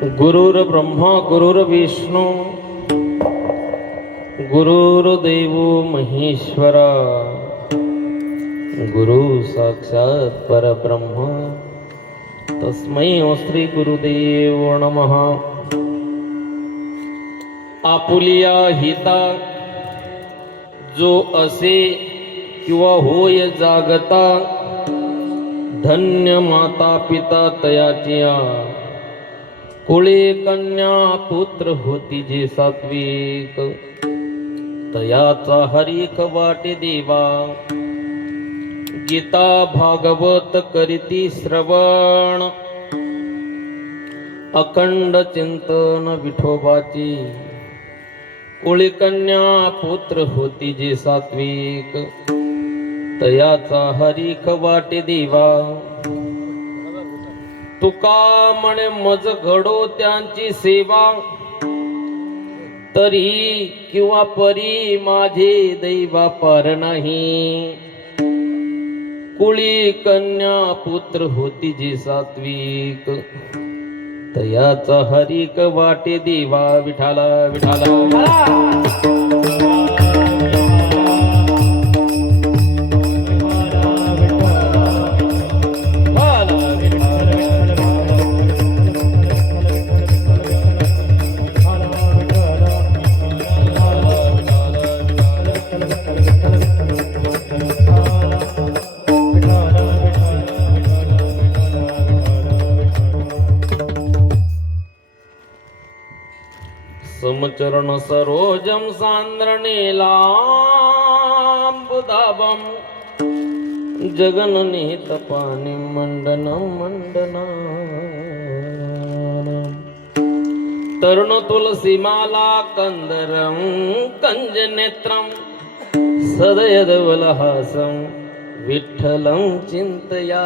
गुरुर्ब्रह्मा गुरुर्विष्णू गुरुर्देव महेश्वरा गुरु साक्षात परब्रह्म तस्मै श्री गुरुदेव नमः. आपुलिया हिता जो असे किंवा होय जागता धन्य माता पिता तयाचिया कुळे कन्या पुत्र होती जे सात्विक तयाचा हरिक वाटे देवा. गीता भागवत करीती श्रवण अखंड चिंतन विठोबाची कुळे कन्या पुत्र होती जे सात्विक तयाचा हरिक वाटे देवा. तुका म्हणे मज घडो त्यांची सेवा तरी किंवा परी माझे दैवा पार नाही. कुळी कन्या पुत्र होती जी सात्विक तयाचा हरिक वाटे देवा. विठाला विठाला समचरण सरोजम सांद्रणीलांबुदाभम जगननीत पाणी मंडनम मंडना. तरुण तुलसीमाला कंदरम कंज नेत्रम सदयदवलहासम विठ्ठलं चिंतया.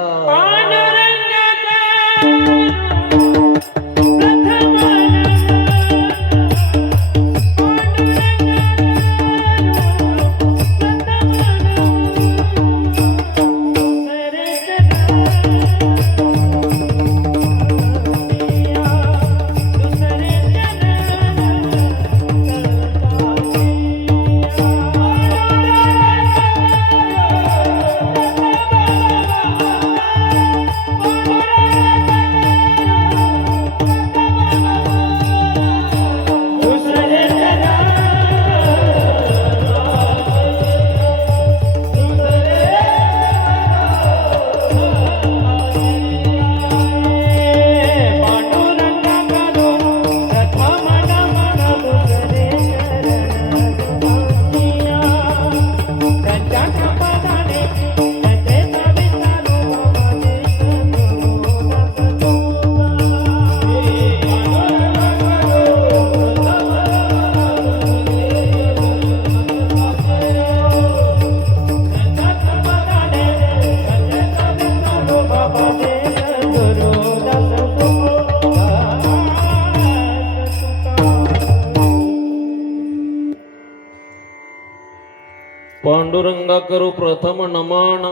पांडुरंगा करू प्रथम नमन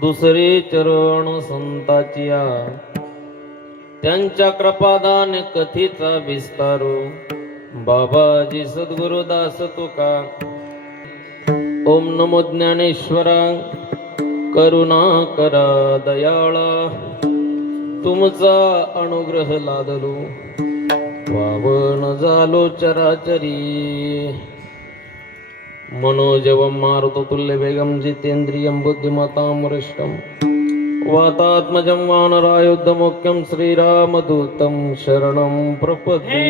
दुसरे चरण संताचिया. त्यांच्या कृपादान कथेचा विस्तारू बाबाजी सद्गुरुदास तुका. ओम नमो ज्ञानेश्वरा करुणा करा दयाळा तुमचा अनुग्रह लादलो पावन झालो चराचरी. मनोजवं मारुततुल्य वेगं जितेन्द्रियं बुद्धिमतां वरिष्ठं वातात्मजं वानरायुधमुख्यं श्रीरामदूतं शरणं प्रपद्ये.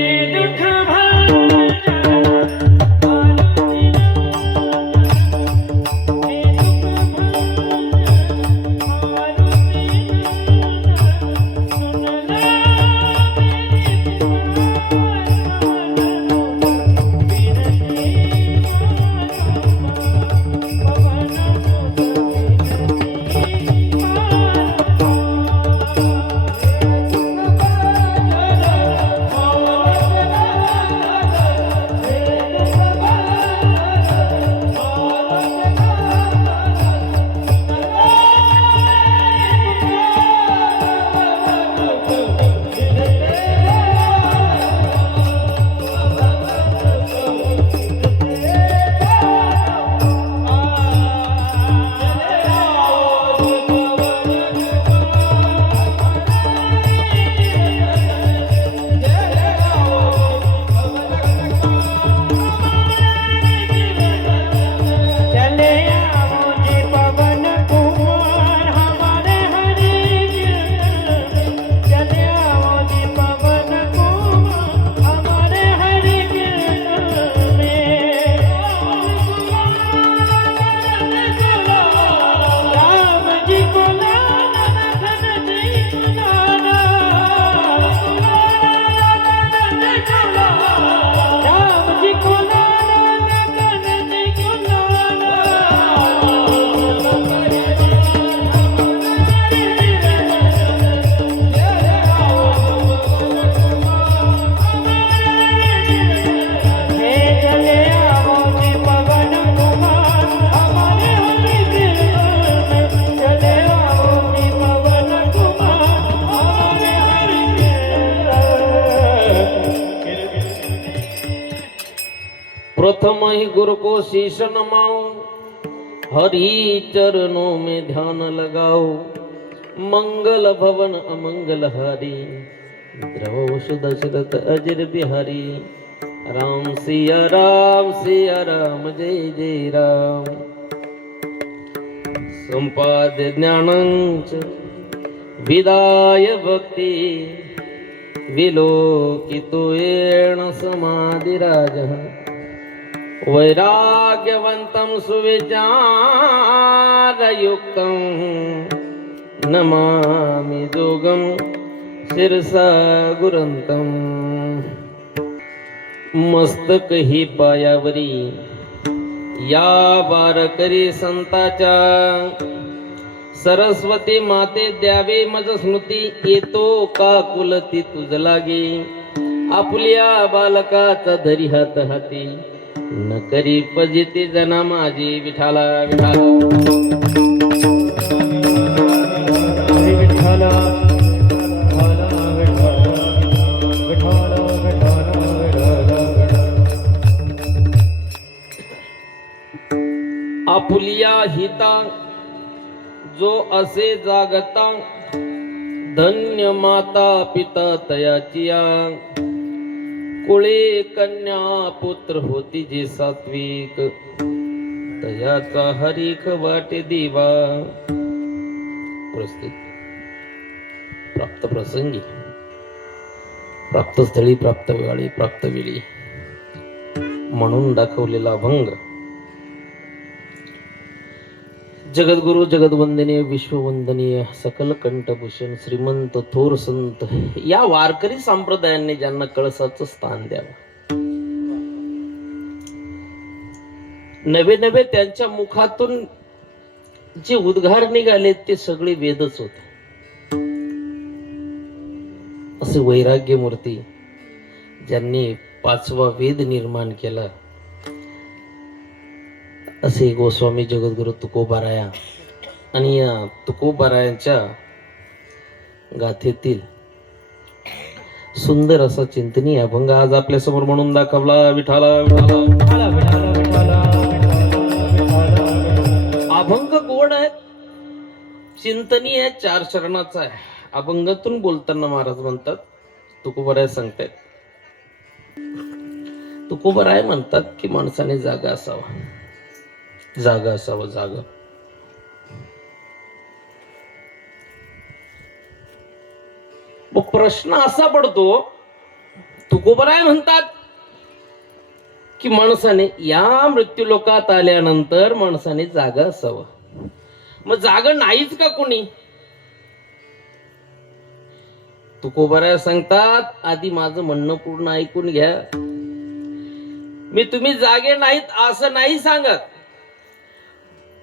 प्रथम ही गुरु को शीश नमाओ, हरि चरणों में ध्यान लगाओ। मंगल भवन अमंगल हारी, द्रव दशरथ अजर बिहारी। राम सिया राम जय जय राम। संपाद्य ज्ञानंच विदाय भक्ति, विलोकितो येन समाधिराजः। वैराग्यवन्तं सुविचारयुक्तं, नमामि जोगं शिरसा गुरंतं। मस्तक ही पायावरी, या वारकरी संताच्या। सरस्वती माते द्यावे मज स्मृती, येतो का कुलती तुझ लागे। आपुल्या बालकाचा धरी हात हाती, न करी फजिती जना माझी विठाला विठाला। आपुलिया हिता जो असे जागता, धन्य माता पिता तयाचिया। कुळे कन्या पुत्र होती जे सात्विक, तयाचा हरीख वाटे दिवा। प्रस्तुत प्राप्त प्रसंगी, प्राप्त स्थळी, प्राप्त वेळी, प्राप्त वेळी म्हणून दाखवलेला अभंग। जगद्गुरु जगदवंदनीय विश्ववंदनीय सकल कंठभूषण श्रीमंत थोर संत या वारकरी संप्रदायांनी ज्यांना कळसाचं स्थान द्यावं, नवे नवे त्यांच्या मुखातून जे उद्गार निघाले ते सगळे वेदच होते। असे वैराग्य मूर्ती ज्यांनी पाचवा वेद निर्माण केला, असे गोस्वामी जगद्गुरु तुकोबाराया आणि या तुकोबारायांच्या गाथेतील सुंदर असा चिंतनीय अभंग आज आपल्या समोर म्हणून दाखवला। विठाला विठाला विठाला विठाला विठाला। अभंग गोड आहे, चिंतनीय आहे, 4 चरणाचा आहे। अभंगातून बोलताना महाराज म्हणतात, तुकोबाराय सांगतायत, तुकोबाराय म्हणतात की माणसाने जागा असावा, जागा असावं, जागा। मग प्रश्न असा पडतो, तुकोबाराय म्हणतात की माणसाने या मृत्यू लोकात आल्यानंतर माणसाने जागा असावं। मग जागा नाहीच का कोणी? तुकोबाराय सांगतात, आधी माझं म्हणणं पूर्ण ऐकून घ्या। मी तुम्ही जागे नाहीत असं नाही सांगत,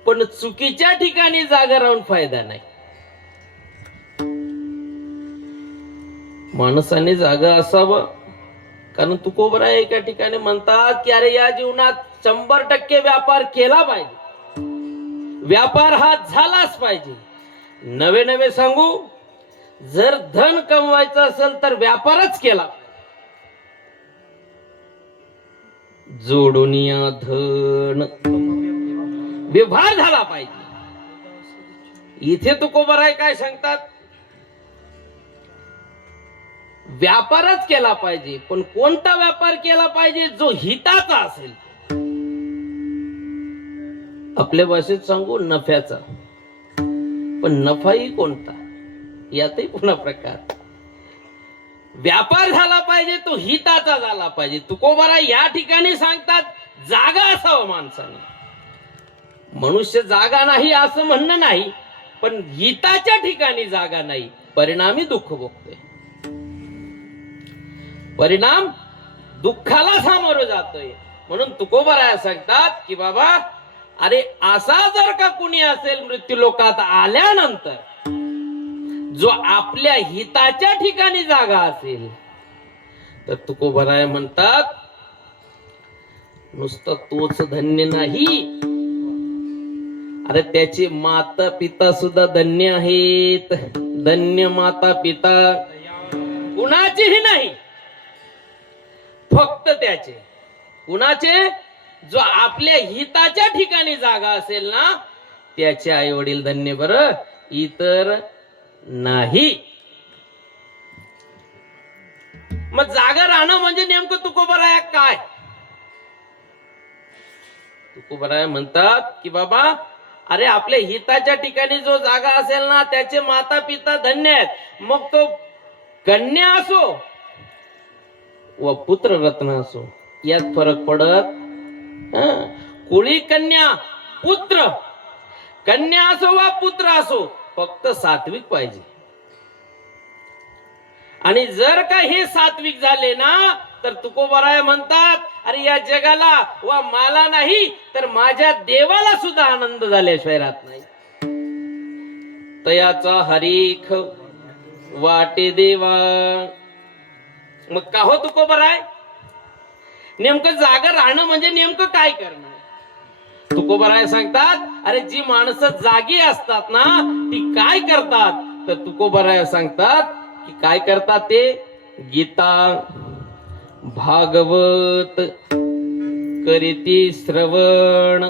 पण चुकीच्या ठिकाणी जागा राहून फायदा नाही। माणसाने जागा असावं, कारण तुकोबाराय एका ठिकाणी म्हणतात की अरे या जीवनात 100% व्यापार केला पाहिजे, व्यापार हा झालाच पाहिजे। नवे नवे सांगू, जर धन कमवायचं असेल तर व्यापारच केला, जोडुनिया धन व्यवहार झाला पाहिजे। इथे तुकोबाराय काय सांगतात, व्यापारच केला पाहिजे, पण कोणता व्यापार केला पाहिजे? जो हिताचा असेल। आपल्या भाषेत सांगू, नफ्याचा। पण नफाही कोणता, यातही पुन्हा प्रकार। व्यापार झाला पाहिजे तो हिताचा झाला पाहिजे। तुकोबाराय या ठिकाणी सांगतात, जागा असावं माणसाने। मनुष्य जागा नाही असं म्हणणं नाही, पण हिताच्या ठिकाणी जागा नाही, परिणामी दुःख भोगतोय। परिणाम दुःखाला सामोरं जातोय। म्हणून तुकोबाराय सांगतात की बाबा, अरे असा जर का कुणी असेल मृत्यू लोकात आल्यानंतर, जो आपल्या हिताच्या ठिकाणी जागा असेल, तर तुकोबाराय म्हणतात, नुसतं तोच धन्य नाही, अरे त्याचे माता पिता सुद्धा धन्य आहेत। धन्य माता पिता कुणाचेही नाही, फक्त त्याचे। कुणाचे? जो आपल्या हिताच्या ठिकाणी जागा असेल ना त्याचे आई वडील धन्य, बरं इतर नाही. मग जागा राहणं म्हणजे नेमकं तुकोबराया काय? तुकोबराया म्हणतात की बाबा अरे आपल्या हिताच्या ठिकाणी जो जागा असेल ना त्याचे माता पिता धन्य आहेत. मग तो कन्या असो व पुत्र रत्न असो यात फरक पडत कुळी कन्या पुत्र, कन्या असो वा पुत्र असो फक्त सात्विक पाहिजे. आणि जर का हे सात्विक झाले ना तर तुकोबराय म्हणतात अरे या जगाला वा मला नाही तर माझ्या देवाला सुद्धा आनंद झाल्याशिवाय राहत नाही. तयाचा हरीख वाटे देवा. मग का हो तुकोबराय नेमकं जागा राहणं म्हणजे नेमकं काय करणं? तुकोबराय सांगतात अरे जी माणसं जागी असतात ना ती काय करतात? तर तुकोबराय सांगतात की काय करतात ते गीता भागवत करीती श्रवण.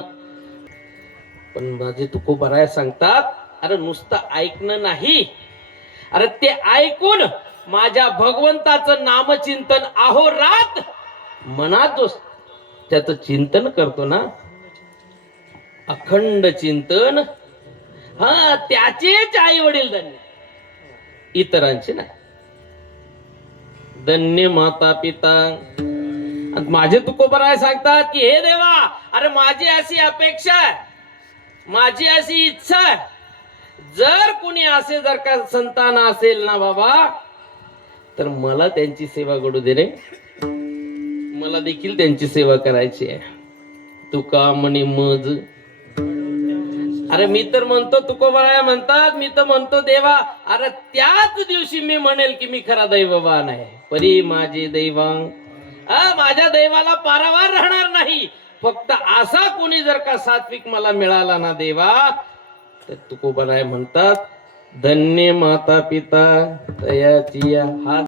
पण माझे तुकोबराय सांगतात अरे नुसतं ऐकणं नाही, अरे ते ऐकून माझ्या भगवंताचं नामचिंतन अहोरात मनात जो त्याचं चिंतन करतो ना अखंड चिंतन, हा त्याचेच आई वडील धन्य, इतरांचे नाही. धन्य माता पिता. माझे तुकोबराय सांगतात की हे देवा अरे माझी अशी अपेक्षा आहे, माझी अशी इच्छा आहे, जर कुणी असे जर का संतान असेल ना बाबा तर मला त्यांची सेवा घडू दे रे, मला देखील त्यांची सेवा करायची आहे. तुका म्हणे मज. अरे मी तर म्हणतो तुकोबराय म्हणतात मी तर म्हणतो देवा अरे त्याच दिवशी मी म्हणेल की मी खरा दैववान आहे. परी माझे दैवांग, माझ्या दैवाला पारावार राहणार नाही. फक्त असा कोणी जर का सात्विक मला मिळाला ना देवा तर तुकोबराय म्हणतात धन्य माता पिता तयाची हात